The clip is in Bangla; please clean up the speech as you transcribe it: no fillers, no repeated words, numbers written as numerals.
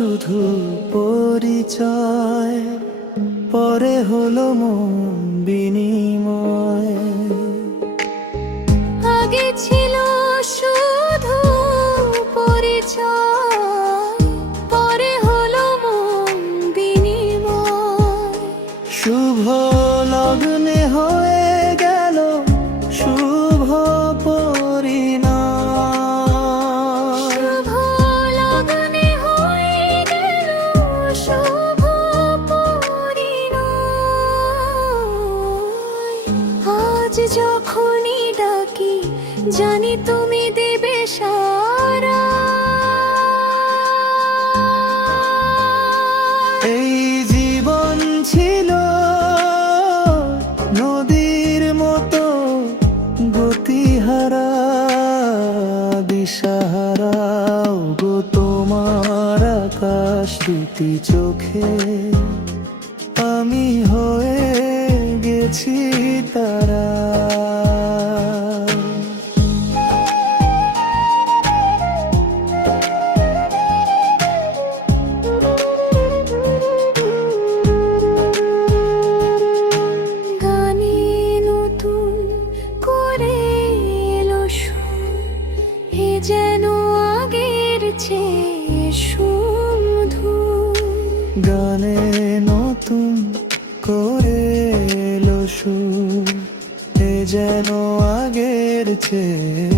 শুধু পরিচয়, পরে হলো মন বিনিময়। আগে ছিল শুধু পরিচয়, পরে হলো মন বিনিময়। শুভ লগ্নে হয়ে গেল শুভ পরিণয়। শুভ লগ্নে হয়ে গেল শুভ পরিণয়। আজ যখনই ডাকি জানি তুমি দেবে সাড়া। এই জীবন ছিল নদীর মতো গতিহারা, দিশাহারা। গো তোমার আকাশ দুটি চোখে আমি হয়ে গেছি তারা। গানে নতুন করে এলো সুর, এ যেন আগের চেয়ে সুমধুর। গানে নতুন করে এলো সুর, এ যেন আগের চেয়ে